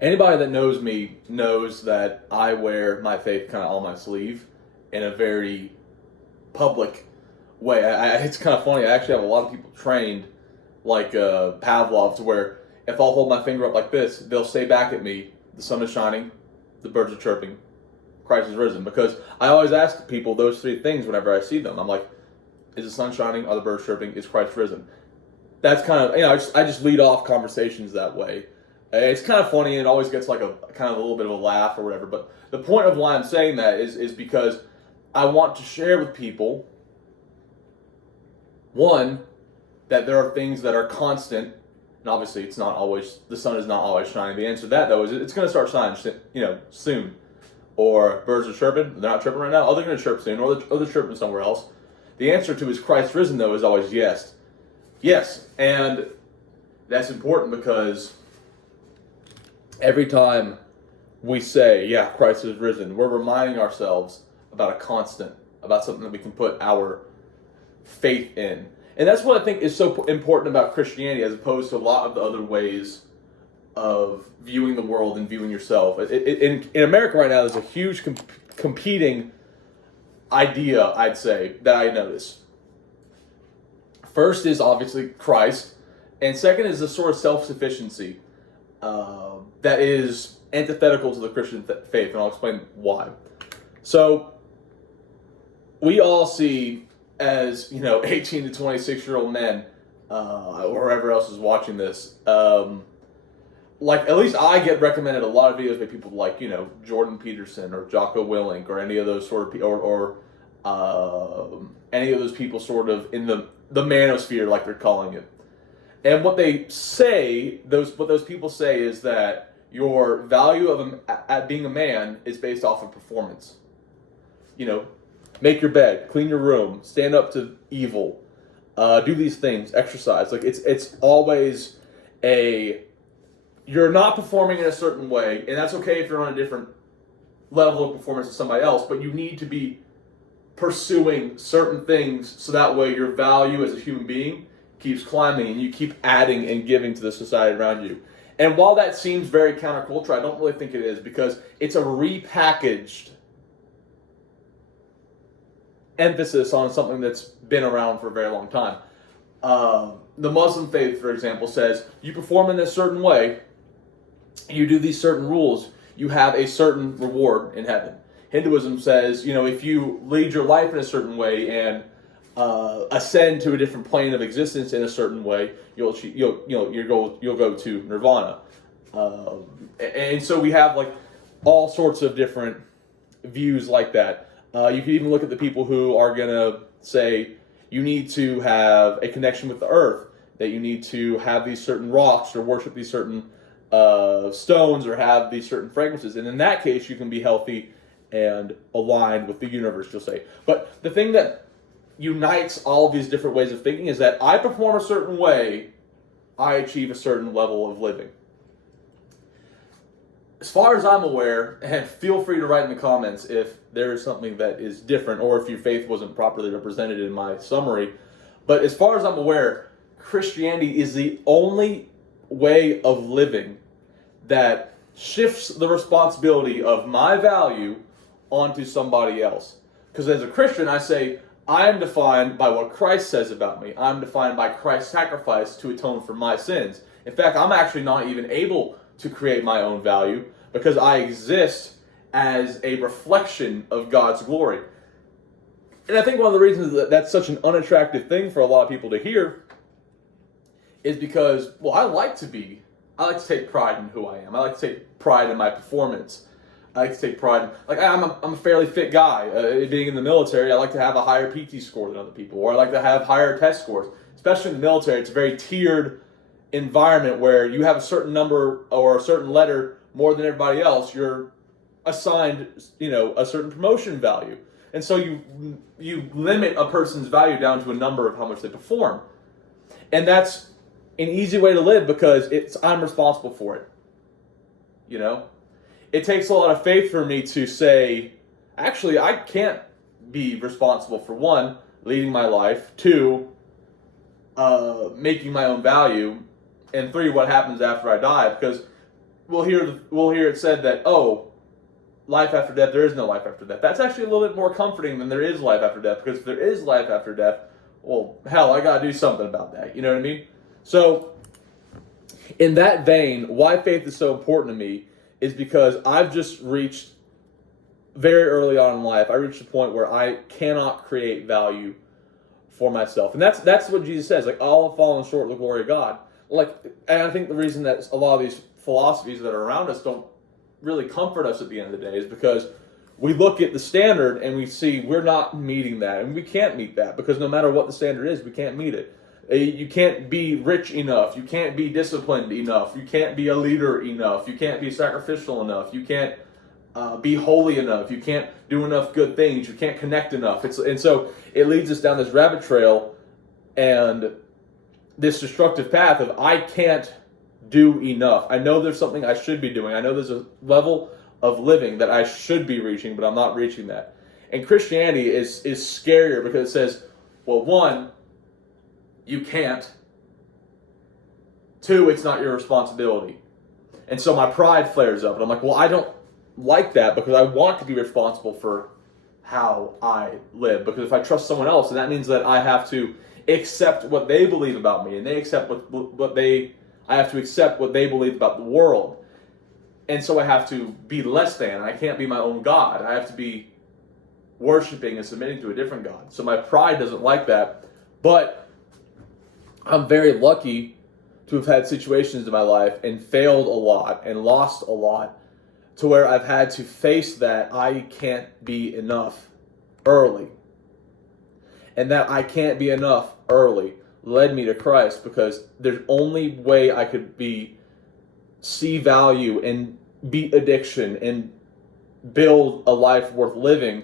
Anybody that knows me knows that I wear my faith kind of on my sleeve in a very public way. It's kind of funny. I actually have a lot of people trained like Pavlov's, where if I'll hold my finger up like this, they'll say back at me, "The sun is shining, the birds are chirping, Christ is risen." Because I always ask people those three things whenever I see them. I'm like, "Is the sun shining? Are the birds chirping? Is Christ risen?" That's kind of, I just lead off conversations that way. It's kind of funny, and it always gets like a kind of a little bit of a laugh or whatever. But the point of why I'm saying that is because I want to share with people, one, that there are things that are constant, and obviously it's not always, the sun is not always shining. The answer to that though is it's going to start shining, soon. Or birds are chirping. They're not chirping right now. Oh, they're going to chirp soon, or they're chirping somewhere else. The answer to is Christ risen though is always yes. Yes, and that's important because every time we say, yeah, Christ is risen, we're reminding ourselves about a constant, about something that we can put our faith in. And that's what I think is so important about Christianity as opposed to a lot of the other ways of viewing the world and viewing yourself. In America right now, there's a huge competing idea, I'd say, that I notice. First is obviously Christ, and second is the sort of self-sufficiency that is antithetical to the Christian faith, and I'll explain why. So, we all see, as 18 to 26-year-old men, or whoever else is watching this, like at least I get recommended a lot of videos by people like Jordan Peterson or Jocko Willink or any of those sort of people, or any of those people sort of in the manosphere, like they're calling it. And what they say, what those people say is that your value of at being a man is based off of performance. Make your bed, clean your room, stand up to evil, do these things, exercise. Like it's always you're not performing in a certain way, and that's okay if you're on a different level of performance than somebody else, but you need to be pursuing certain things so that way your value as a human being keeps climbing and you keep adding and giving to the society around you. And while that seems very counterculture, I don't really think it is, because it's a repackaged emphasis on something that's been around for a very long time. The Muslim faith, for example, says you perform in a certain way, you do these certain rules, you have a certain reward in heaven. Hinduism says, if you lead your life in a certain way and ascend to a different plane of existence in a certain way, you'll go to nirvana. And so we have like all sorts of different views like that. You can even look at the people who are gonna say you need to have a connection with the earth, that you need to have these certain rocks or worship these certain stones or have these certain fragrances, and in that case you can be healthy and aligned with the universe, you'll say. But the thing that unites all of these different ways of thinking is that I perform a certain way, I achieve a certain level of living. As far as I'm aware, and feel free to write in the comments if there is something that is different or if your faith wasn't properly represented in my summary, but as far as I'm aware, Christianity is the only way of living that shifts the responsibility of my value onto somebody else. Because as a Christian, I say, I am defined by what Christ says about me. I'm defined by Christ's sacrifice to atone for my sins. In fact, I'm actually not even able to create my own value because I exist as a reflection of God's glory. And I think one of the reasons that that's such an unattractive thing for a lot of people to hear is because, well, I like to take pride in who I am. I like to take pride in my performance. I like to take pride in, like, I'm a fairly fit guy. Being in the military, I like to have a higher PT score than other people, or I like to have higher test scores. Especially in the military, it's a very tiered environment where you have a certain number or a certain letter more than everybody else. You're assigned, a certain promotion value. And so you limit a person's value down to a number of how much they perform. And that's an easy way to live because I'm responsible for it. It takes a lot of faith for me to say, actually, I can't be responsible for, one, leading my life, two, making my own value, and three, what happens after I die. Because we'll hear it said that, oh, life after death, there is no life after death. That's actually a little bit more comforting than there is life after death, because if there is life after death, well, hell, I got to do something about that. You know what I mean? So, in that vein, why faith is so important to me is because I've just reached, very early on in life, I reached a point where I cannot create value for myself. And that's what Jesus says, like, all have fallen short of the glory of God. Like, and I think the reason that a lot of these philosophies that are around us don't really comfort us at the end of the day is because we look at the standard and we see we're not meeting that, and we can't meet that, because no matter what the standard is, we can't meet it. You can't be rich enough, you can't be disciplined enough, you can't be a leader enough, you can't be sacrificial enough, you can't be holy enough, you can't do enough good things, you can't connect enough. And so it leads us down this rabbit trail and this destructive path of, I can't do enough. I know there's something I should be doing. I know there's a level of living that I should be reaching, but I'm not reaching that. And Christianity is scarier because it says, well, one, you can't. Two, it's not your responsibility. And so my pride flares up, and I'm like, well, I don't like that, because I want to be responsible for how I live. Because if I trust someone else, then that means that I have to accept what they believe about me, and they accept I have to accept what they believe about the world. And so I have to be less than. I can't be my own God. I have to be worshiping and submitting to a different God. So my pride doesn't like that. But I'm very lucky to have had situations in my life and failed a lot and lost a lot, to where I've had to face that I can't be enough early. And that I can't be enough early led me to Christ, because there's only way I could see value and beat addiction and build a life worth living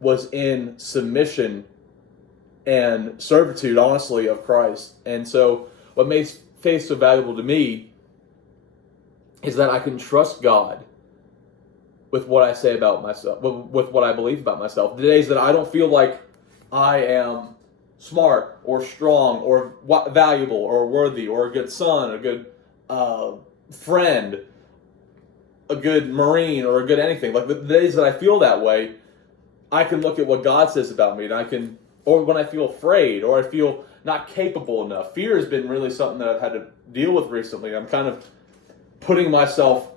was in submission and servitude, honestly, of Christ. And so what makes faith so valuable to me is that I can trust God with what I say about myself, with what I believe about myself. The days that I don't feel like I am smart or strong or valuable or worthy or a good son, a good friend, a good Marine, or a good anything. Like the days that I feel that way, I can look at what God says about me, and I can, or when I feel afraid or I feel not capable enough. Fear has been really something that I've had to deal with recently. I'm kind of putting myself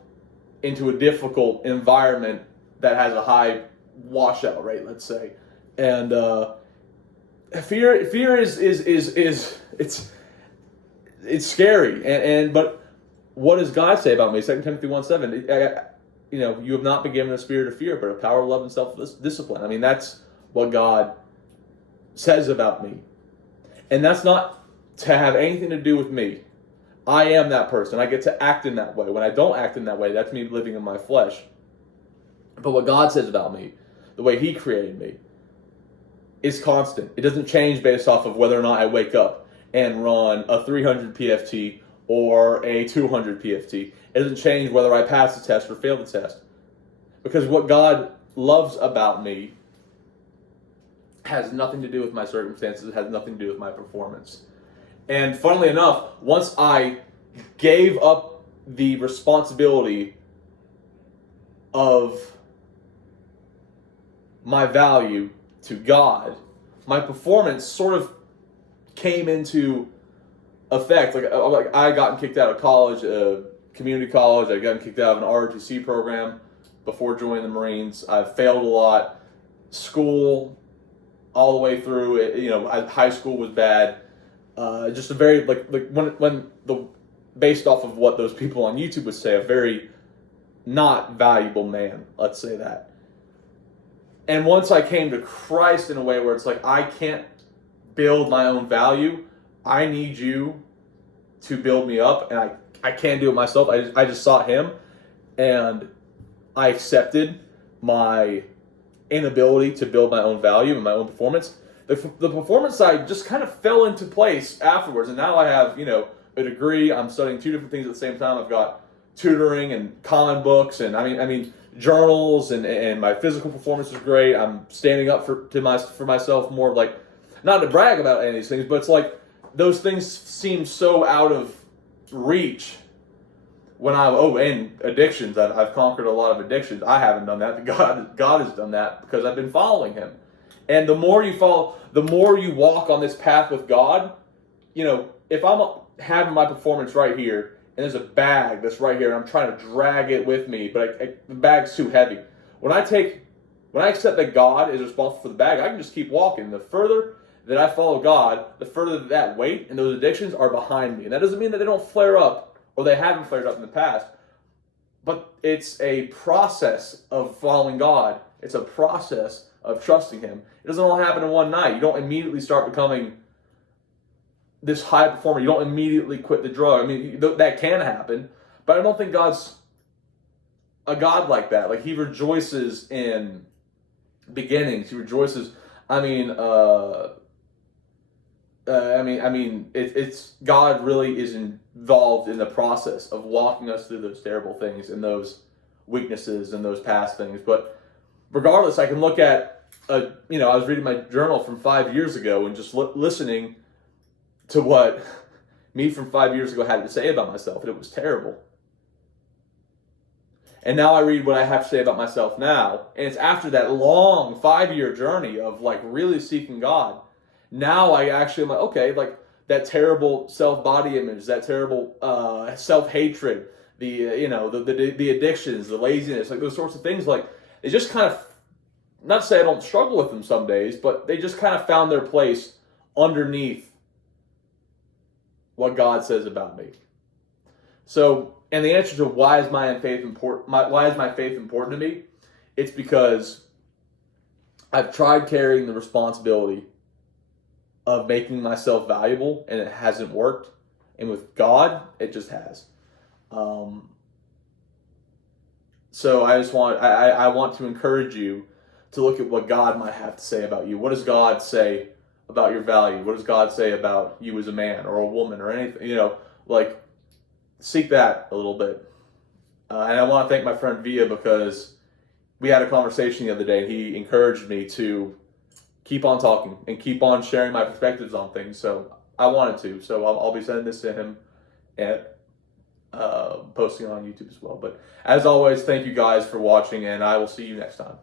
into a difficult environment that has a high washout rate, let's say. And fear is it's scary. But what does God say about me? 2 Timothy 1:7. You have not been given a spirit of fear, but a power of love and self-discipline. I mean, that's what God says about me. And that's not to have anything to do with me. I am that person. I get to act in that way. When I don't act in that way, that's me living in my flesh. But what God says about me, the way He created me, is constant. It doesn't change based off of whether or not I wake up and run a 300 PFT or a 200 PFT. It doesn't change whether I pass the test or fail the test. Because what God loves about me has nothing to do with my circumstances, has nothing to do with my performance. And funnily enough, once I gave up the responsibility of my value to God, my performance sort of came into effect. Like I gotten kicked out of college, community college. I gotten kicked out of an ROTC program before joining the Marines. I've failed a lot. School, all the way through. High school was bad. Just a very based off of what those people on YouTube would say, a very not valuable man. Let's say that. And once I came to Christ in a way where it's like, I can't build my own value. I need you to build me up, and I can't do it myself. I just sought Him, and I accepted my inability to build my own value and my own performance. The performance side just kind of fell into place afterwards, and now I have a degree. I'm studying 2 different things at the same time. I've got tutoring and common books, and I mean journals, and my physical performance is great. I'm standing up for myself more, like, not to brag about any of these things, but it's like those things seem so out of reach and addictions. I've conquered a lot of addictions. I haven't done that. God has done that because I've been following Him. And the more you follow, the more you walk on this path with God. If I'm having my performance right here, and there's a bag that's right here, and I'm trying to drag it with me, but the bag's too heavy. When I accept that God is responsible for the bag, I can just keep walking. The further that I follow God, the further that weight and those addictions are behind me. And that doesn't mean that they don't flare up, or they haven't flared up in the past. But it's a process of following God. It's a process of trusting Him. It doesn't all happen in one night. You don't immediately start becoming this high performer. You don't immediately quit the drug. I mean, that can happen, but I don't think God's a God like that. Like, He rejoices in beginnings. He rejoices. It's God really is involved in the process of walking us through those terrible things and those weaknesses and those past things. But regardless, I can look at I was reading my journal from 5 years ago and just listening to what me from 5 years ago had to say about myself, and it was terrible. And now I read what I have to say about myself now, and it's after that long 5-year journey of really seeking God. Now I actually am okay, that terrible self-body image, that terrible self-hatred, the addictions, the laziness, those sorts of things, they just kind of, not to say I don't struggle with them some days, but they just kind of found their place underneath what God says about me. So, and the answer to why is my faith important to me? It's because I've tried carrying the responsibility of making myself valuable, and it hasn't worked. And with God, it just has. So I want to encourage you to look at what God might have to say about you. What does God say about your value? What does God say about you as a man or a woman or anything? Seek that a little bit. And I want to thank my friend Via, because we had a conversation the other day, and he encouraged me to keep on talking and keep on sharing my perspectives on things. So I wanted to. So I'll be sending this to him and posting on YouTube as well. But as always, thank you guys for watching, and I will see you next time.